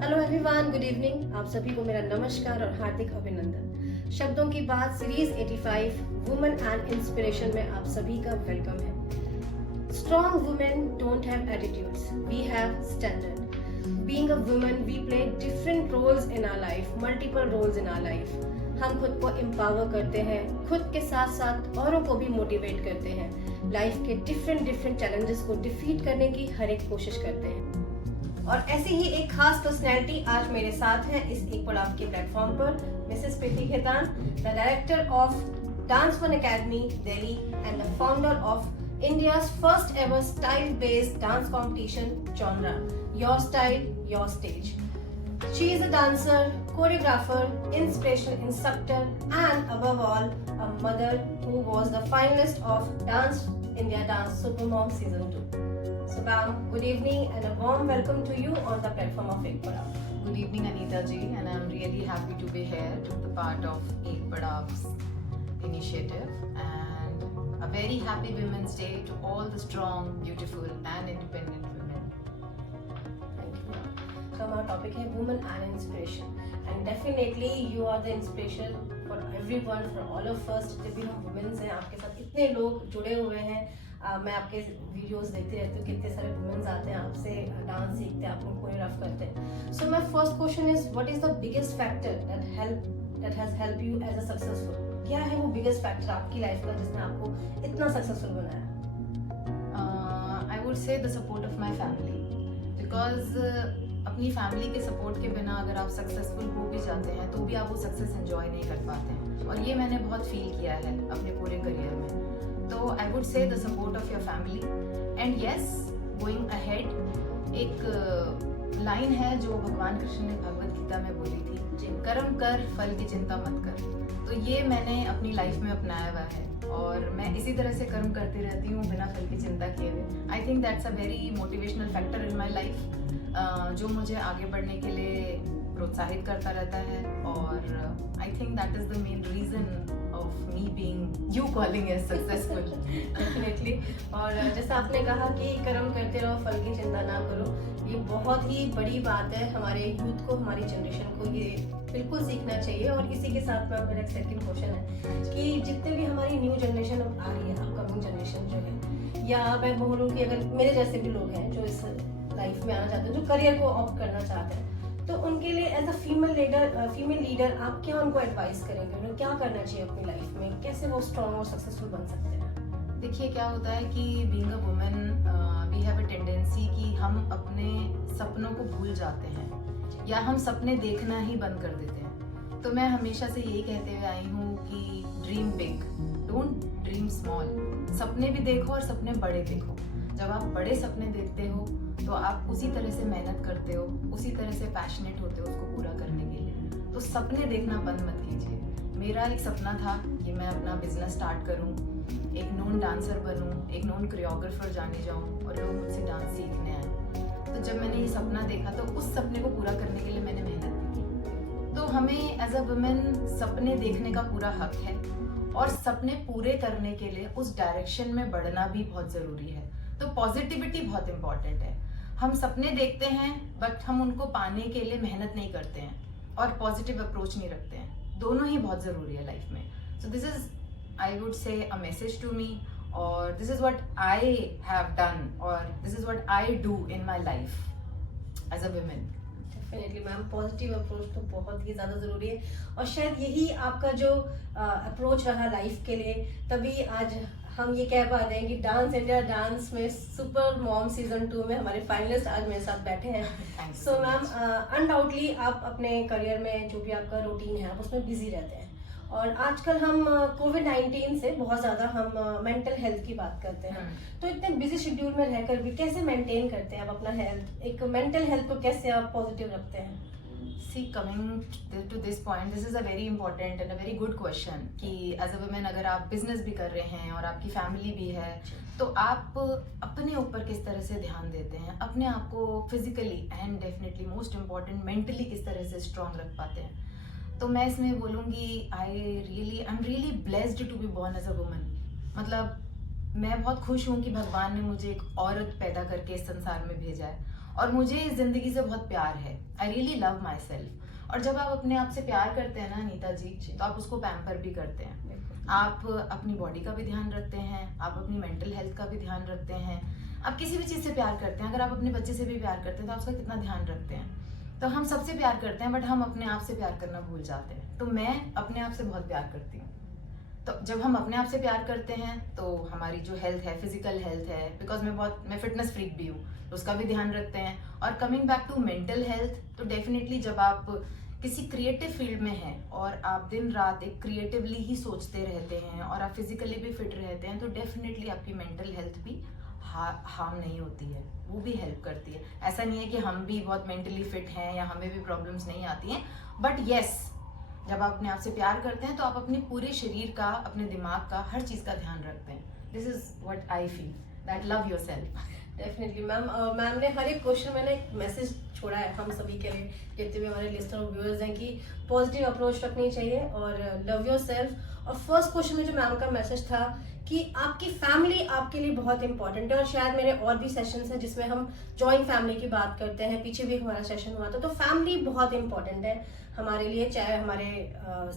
Hello everyone, good evening. आप सभी को मेरा नमस्कार और हार्दिक अभिनंदन। शब्दों की बात सीरीज 85 वुमेन एंड इंस्पिरेशन में आप सभी का वेलकम है। Strong women don't have attitudes, we have standard. Being a woman we play different roles in our life, multiple roles in our life. हम खुद को एम्पावर करते हैं, खुद के साथ साथ औरों को भी मोटिवेट करते हैं। लाइफ के डिफरेंट चैलेंजेस को डिफीट करने की हर एक कोशिश करते हैं। और ऐसी ही एक खास पर्सनैलिटी आज मेरे साथ है इस एक पड़ाव के प्लेटफॉर्म पर, Mrs Preeti Khetan, the director of dance fun academy Delhi and the founder of India's first ever style based dance competition genre your style your stage. She is a dancer, choreographer, inspirational instructor, and above all, a mother who was the finalist of Dance India Dance Supermom Season 2. So, ma'am, good evening and a warm welcome to you on the platform of Ek Padav. Good evening, Anita ji, and I'm really happy to be here, the part of Ek Padav's initiative, and a very happy Women's Day to all the strong, beautiful, and independent women. Thank you, ma'am. So, our topic is women and inspiration, and definitely you are the inspiration for everyone, for all of us. जब भी हम women हैं, आपके साथ इतने लोग जुड़े हुए हैं। मैं आपके वीडियोस देखती रहती हूँ, कितने सारे वुमेन्स आते हैं आपसे डांस सीखते हैं, आपको कोरियोग्राफ करते हैं। So my first question is what is the biggest factor that has help you as a successful? क्या है वो बिगेस्ट फैक्टर आपकी लाइफ का जिसने आपको इतना सक्सेसफुल बनाया? I would say the support of my family, because अपनी फैमिली के सपोर्ट के बिना अगर आप सक्सेसफुल हो भी जाते हैं तो भी आप वो सक्सेस एंजॉय नहीं कर पाते हैं, और ये मैंने बहुत फील किया है अपने पूरे करियर में। तो आई वुड से the support of your family and yes going ahead. एक लाइन है जो भगवान कृष्ण ने भगवत गीता में बोली थी, कर्म कर फल की चिंता मत कर। तो ये मैंने अपनी लाइफ में अपनाया हुआ है और मैं इसी तरह से कर्म करती रहती हूँ बिना फल की चिंता किए हुए। I think that's a very motivational factor in my life, जो मुझे आगे बढ़ने के लिए प्रोत्साहित करता रहता है, और I think that is the main reason of me being you calling as successful. Definitely. और जैसा आपने कहा कि कर्म करते रहो, फल की चिंता ना करो, ये बहुत ही बड़ी बात है हमारे यूथ को, हमारी जनरेशन को ये बिल्कुल सीखना चाहिए। और इसी के साथ में मेरा सेकंड क्वेश्चन है कि जितने भी हमारी न्यू जनरेशन आ रही है, अपकमिंग जनरेशन जो है, या मैं बोलूँ कि अगर मेरे जैसे भी लोग हैं जो इस लाइफ में आना चाहते हैं, जो करियर को ऑप्ट करना चाहते हैं, तो उनके लिए एज अ फीमेल लीडर आप क्या उनको एडवाइस करेंगे? उन्हें क्या करना चाहिए अपनी लाइफ में? कैसे वो स्ट्रॉन्ग और सक्सेसफुल बन सकते हैं? देखिए क्या होता है कि being a women we have a tendency कि हम अपने सपनों को भूल जाते हैं या हम सपने देखना ही बंद कर देते हैं। तो मैं हमेशा से यही कहते हुए आई हूँ कि dream big, don't dream small. सपने भी देखो और सपने बड़े देखो। जब आप बड़े सपने देखते हो तो आप उसी तरह से मेहनत करते हो, उसी तरह से पैशनेट होते हो उसको पूरा करने के लिए। तो सपने देखना बंद मत कीजिए। मेरा एक सपना था कि मैं अपना बिजनेस स्टार्ट करूं, एक नोन डांसर बनूं, एक नोन कोरियोग्राफर जाने जाऊं और लोग मुझसे डांस सीखने आए। तो जब मैंने ये सपना देखा तो उस सपने को पूरा करने के लिए मैंने मेहनत भी की। तो हमें एज अ वुमेन सपने देखने का पूरा हक है, और सपने पूरे करने के लिए उस डायरेक्शन में बढ़ना भी बहुत ज़रूरी है। तो पॉजिटिविटी बहुत इंपॉर्टेंट है। हम सपने देखते हैं बट हम उनको पाने के लिए मेहनत नहीं करते हैं और पॉजिटिव अप्रोच नहीं रखते हैं। दोनों ही बहुत ज़रूरी है लाइफ में। So this is I would say a message to me, और this is what I have done, और this is what I do in my life as a women. Definitely ma'am, positive approach तो बहुत ही ज़्यादा ज़रूरी है, और शायद यही आपका जो अप्रोच रहा लाइफ के लिए, तभी आज हम ये कह पाते हैं कि डांस इंडिया डांस में सुपर मॉम सीजन 2 में हमारे फाइनलिस्ट आज मेरे साथ बैठे हैं। सो मैम, अनडाउटली आप अपने करियर में जो भी आपका रूटीन है आप उसमें बिजी रहते हैं, और आजकल हम कोविड-19 से बहुत ज़्यादा हम मेंटल हेल्थ की बात करते हैं। तो इतने बिजी शेड्यूल में रहकर भी कैसे मेंटेन करते हैं आप अपना हेल्थ, एक मेंटल हेल्थ को कैसे आप पॉजिटिव रखते हैं? See, coming to this point, this is a very important and a very good question कि as a woman अगर आप बिजनेस भी कर रहे हैं और आपकी फैमिली भी है, तो आप अपने ऊपर किस तरह से ध्यान देते हैं, अपने आप को physically and definitely most important mentally किस तरह से स्ट्रांग रख पाते हैं। तो मैं इसमें बोलूँगी I am really blessed to be born as a woman. मतलब मैं बहुत खुश हूँ कि भगवान ने मुझे एक औरत पैदा करके इस संसार में भेजा है, और मुझे इस जिंदगी से बहुत प्यार है। I really love my self. और जब आप अपने आप से प्यार करते हैं ना अनीता जी, तो आप उसको पैम्पर भी करते हैं। आप अपनी बॉडी का भी ध्यान रखते हैं, आप अपनी मेंटल हेल्थ का भी ध्यान रखते हैं। आप किसी भी चीज़ से प्यार करते हैं, अगर आप अपने बच्चे से भी प्यार करते हैं तो आप उसका कितना ध्यान रखते हैं। तो हम सबसे प्यार करते हैं, बट हम अपने आप से प्यार करना भूल जाते हैं। तो मैं अपने आप से बहुत प्यार करती हूँ। तो जब हम अपने आप से प्यार करते हैं तो हमारी जो हेल्थ है, फिजिकल हेल्थ है, बिकॉज मैं फिटनेस फ्रीक भी हूँ, तो उसका भी ध्यान रखते हैं। और coming back to mental health, तो डेफिनेटली जब आप किसी क्रिएटिव फील्ड में हैं और आप दिन रात एक क्रिएटिवली ही सोचते रहते हैं और आप फिजिकली भी फिट रहते हैं, तो डेफिनेटली आपकी मेंटल हेल्थ भी हार्म नहीं होती है, वो भी हेल्प करती है। ऐसा नहीं है कि हम भी बहुत मेंटली फिट हैं या हमें भी प्रॉब्लम्स नहीं आती हैं, बट येस, जब आप अपने आप से प्यार करते हैं तो आप अपने पूरे शरीर का, अपने दिमाग का, हर चीज़ का ध्यान रखते हैं। This is what I feel, that love yourself. Definitely ma'am ने हर एक क्वेश्चन में ना एक मैसेज छोड़ा है हम सभी के लिए, जितने भी हमारे लिस्टर और व्यूअर्स हैं, कि पॉजिटिव अप्रोच रखनी चाहिए और लव योरसेल्फ। और फर्स्ट क्वेश्चन में जो मैम का मैसेज था कि आपकी फैमिली आपके लिए बहुत इंपॉर्टेंट है, और शायद मेरे और भी सेशंस हैं जिसमें हम जॉइंट फैमिली की बात करते हैं, पीछे भी हमारा सेशन हुआ था। तो फैमिली बहुत इंपॉर्टेंट है हमारे लिए, चाहे हमारे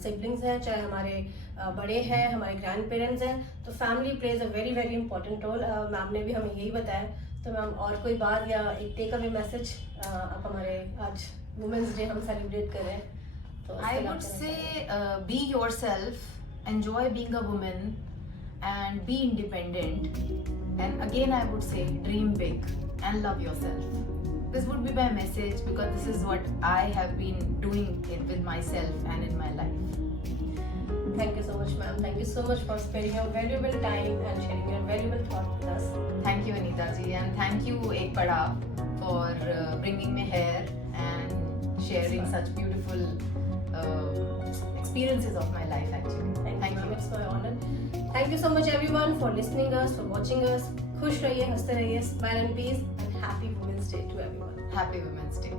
सिबलिंग्स हैं, चाहे हमारे बड़े हैं, हमारे ग्रैंड पेरेंट्स हैं, तो family plays a very very important role. Ma'am ने भी हमें यही बताया। तो मैम और कोई बात या एक टेक अवे मैसेज, आप हमारे आज वुमेन्स डे हम सेलिब्रेट कर रहे हैं, तो आई वुड से be yourself, enjoy being a woman and be independent, and again I would say dream big and love yourself. This would be my message, because this is what I have been doing it with myself and in my life. Thank you so much ma'am, thank you so much for spending your valuable time and sharing your valuable thought with us. Thank you Anita ji, and thank you Ek Padav for bringing me here and sharing such beautiful experiences of my life actually. Thank you, it's my honor. Thank you so much everyone for listening us, for watching us. खुश रहिए, हंसते रहिए, smile and peace, and happy Women's Day to everyone. Happy Women's Day.